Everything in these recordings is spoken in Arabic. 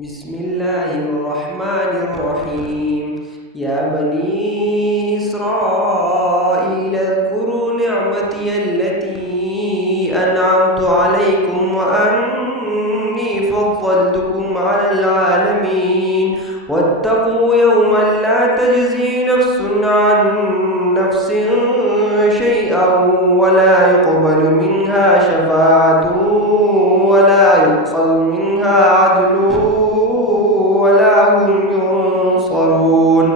بسم الله الرحمن الرحيم يا بني إسرائيل اذكروا نعمتي التي أنعمت عليكم وأني فضلتكم على العالمين واتقوا يوما لا تجزي نفس عن نفس شيئا ولا يقبل منها شفاعة ولا يؤخذ منها عدل ولا هم ينصرون.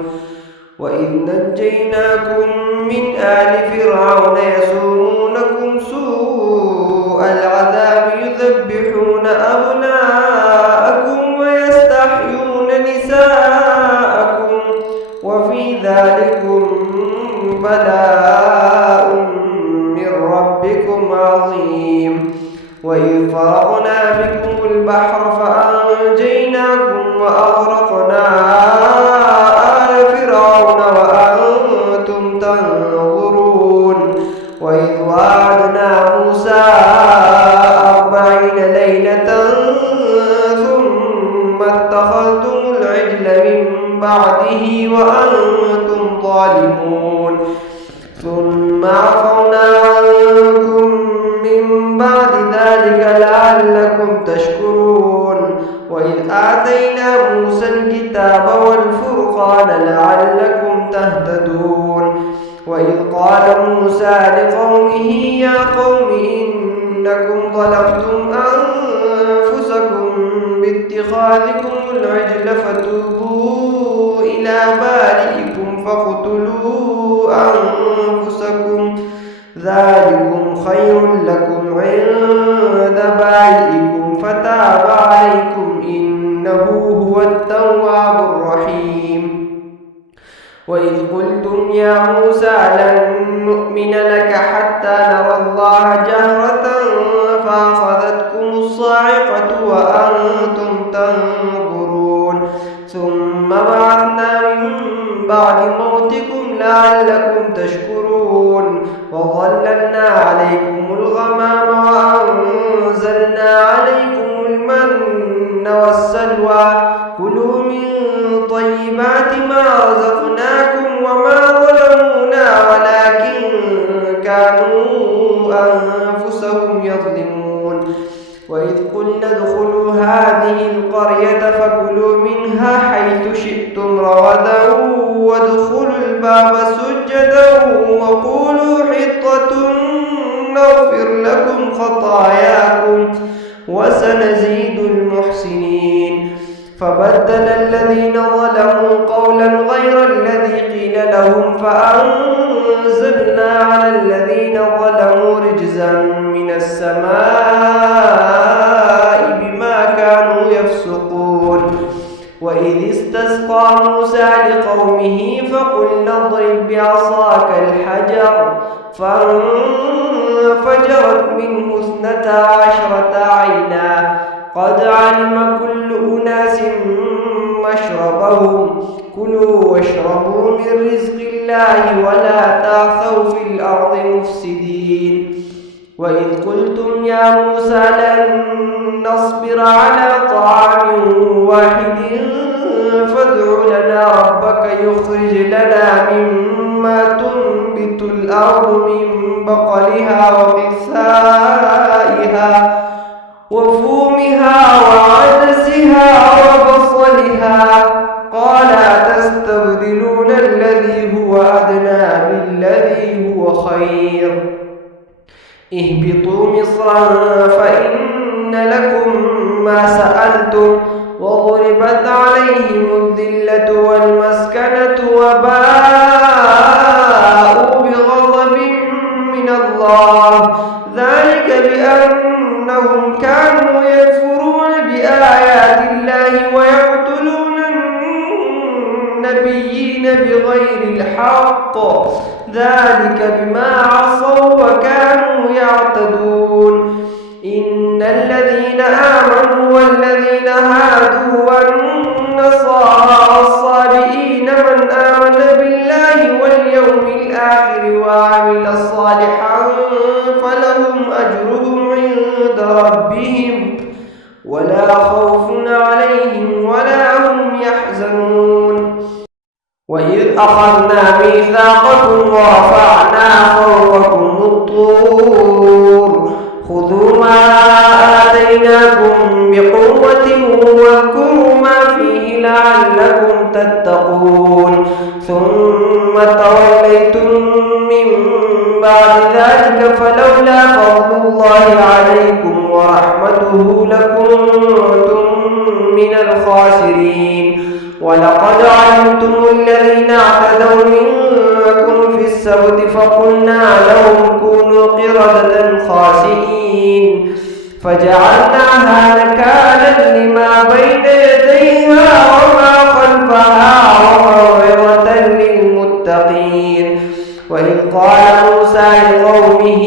وإذ نجيناكم من آل فرعون يسومونكم سوء العذاب يذبحون أبناءكم ويستحيون نساءكم وفي ذلكم بلاء من ربكم عظيم. وإذ فرقنا بكم البحر فأنجيناكم وأغرقنا آل فرعون وأنتم تنظرون. وإذ وعدنا موسى 40 ليلة ثم اتخذتم العجل من بعده وأنتم ظالمون ثم عفونا عنكم من بعد ذلك لعلكم تشكرون. وإذ آتينا موسى الكتاب والفرقان لعلكم تهتدون. وإذ قال موسى لقومه يا قوم إنكم ظلمتم أنفسكم باتخاذكم العجل فتوبوا إلى بارئكم فاقتلوا أنفسكم ذلكم خير لكم عند بارئكم فتاب عليكم إنه هو التواب الرحيم. وإذ قلتم يا موسى لن نؤمن لك حتى نرى الله جهرة فأخذتكم الصاعقة وأنتم تنظرون ثم بعثنا من بعد موتكم لعلكم تشكرون. وظللنا عليكم الغمام وأنزلنا عليكم المن والسلوى كلوا من طيبات ما رزقناكم وما ظلمونا ولكن كانوا أنفسهم يظلمون. وإذ قلنا ادخلوا هذه القرية فكلوا منها حيث شئتم رغدا وادخلوا الباب سجدا وقولوا حطة نغفر لكم خطاياكم وسنزيد المحسنين. فبدل الذين ظلموا قولا غير الذي قيل لهم فأنزلنا على الذين ظلموا رجزا من السماء بما كانوا يفسقون. وإذ استسقى موسى لقومه فقلنا اضرب بعصاك الحجر فانفجرت منه 12 عينا قد علم كل أناس مشربهم كلوا واشربوا من رزق الله ولا تعثوا في الأرض مفسدين. وإذ قلتم يا موسى لن نصبر على طعام واحد فادع لنا ربك يخرج لنا مما تنبت الأرض من بقلها وقثائها وفومها وعدسها وبصلها قال أتستبدلون الذي هو أدنى بالذي هو خير اهبطوا مصرا فإن لكم ما سألتم وضربت عليهم الذلة والمسكنة وباءوا بغضب من الله ذلك بأنهم كانوا يكفرون بآيات الله ويقتلون النبيين بغير الحق ذلك بما عصوا وكانوا يعتدون. إن الذين آمنوا والذين هادوا والنصارى والصابئين من آمن بالله واليوم الآخر وعمل صالحا فلهم أجرهم عند ربهم ولا خوف عليهم وإذ أخذنا ميثاقكم ورفعنا فوقكم الطور خذوا ما آتيناكم بقوة واذكروا ما فيه لعلكم تتقون ثم توليتم من بعد ذلك فلولا فضل الله عليكم ورحمته لكنتم من الخاسرين ولقد علمتم الذين اعتدوا منكم في السبت فقلنا لهم كونوا قردة خاسئين فجعلناها نكالا لما بين يديها وما خلفها وموعظة للمتقين وإذ قال موسى لقومه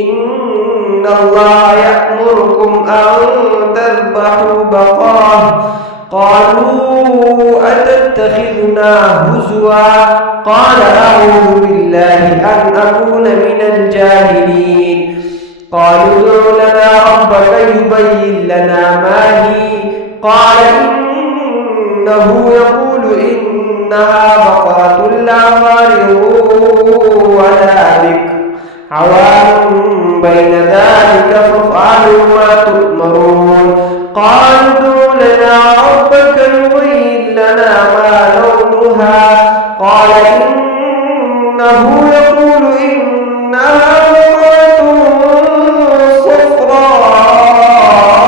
إن الله يأمركم أن تذبحوا بقرة قالوا أتتخذنا هزوا قال أعوذ بالله أن أكون من الجاهلين قالوا ادع لنا ربك يبين لنا ما هي قال إنه يقول إنها بقرة لا فارغ ولا بكر عوان بين ذلك فافعلوا ما تؤمرون قالوا ادع لنا ربك يبين لنا ما لونها قال إنه يقول إنها بقرة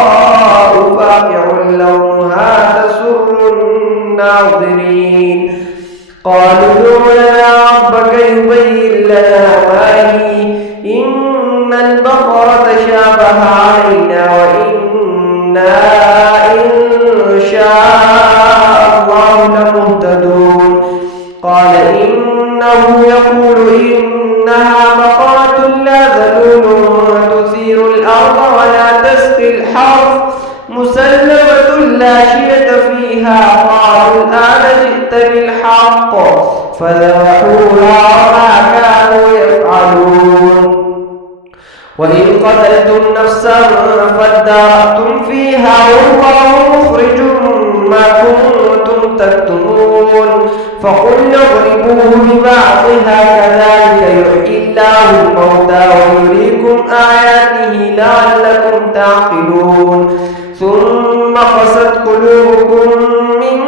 صفراء فاقع لونها تسر الناظرين قالوا ادع لنا ربك يبين لنا ما هي إن البقرة شابه علينا وإنا إن شاء الله لمهتدون قال إنه يقول إنها بقرة لا ذلول تثير الأرض ولا تسقي الحرث مسلمة لا شية فيها قالوا الآن جئت بالحق فذبحوها وما كانوا يفعلون وإن قتلتم نفسا فادارأتم فيها والله مخرج ما كنتم تكتمون فقلنا اضربوه ببعضها كذلك يحيي الله الموتى ويريكم آياته لعلكم تعقلون ثم قست قلوبكم من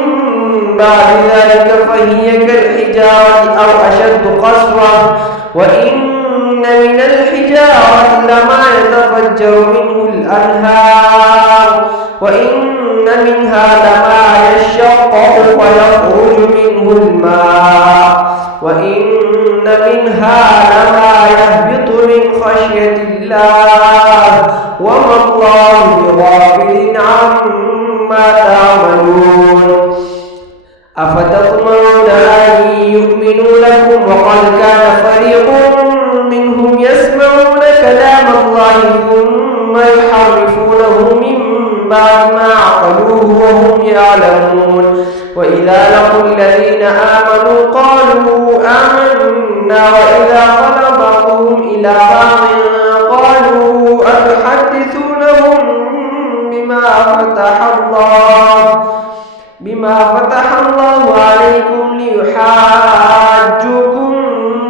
بعد ذلك فهي كالحجارة أو أشد قسوة وإن من الحجارة لما يتفجر منه الأنهار وإن منها لما يشقق ويخرج منه الماء وإن منها لما يهبط من خشية الله وما الله بغافل عما تعملون أفتطمعون أن يؤمنوا لكم وقد كان فريق منهم يسمعون كلام الله ثم يحرفونه من بعد ما عقلوه وهم يعلمون وإذا لقوا الذين آمنوا قالوا آمنا وإذا خلا بعضهم إلى بعض قالوا أتحدثونهم بما فتح الله عليكم ليحاجوكم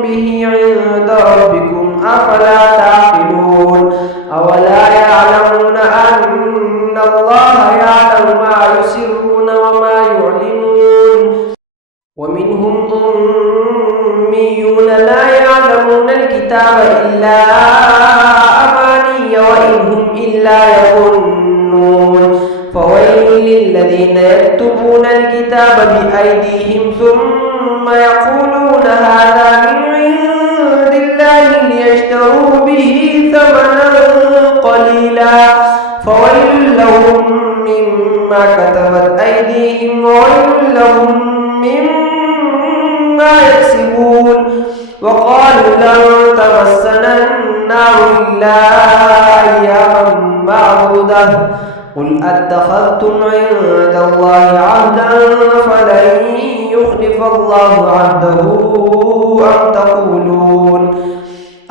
به عند ربكم أفلا تعقلون أولا يعلمون أن الله يعلم ما يسرون وما يعلنون ومنهم أميون لا يعلمون الكتاب إلا أماني وإن هم إلا يظنون فويل للذين يكتبون الكتاب بأيديهم ثم يقولون هذا من عند الله ليشتروا به ثمنا قليلا فويل لهم مما كتبت أيديهم وويل لهم مما يكسبون وقالوا لن تمسنا النار إلا أياما معدودة قل أتخذتم عند الله عهدا فلن يخلف الله عهده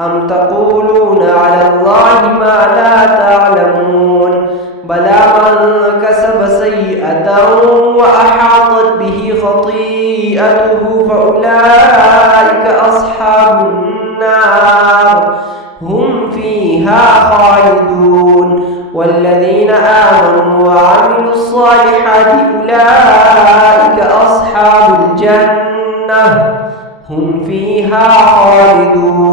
أم تقولون على الله ما لا تعلمون بلى من كسب سيئة وأحاطت به خطيئته فأولئك أصحاب النار هم فيها خالدون. والذين آمنوا وعملوا الصالحات أولئك أصحاب الجنة هم فيها خالدون.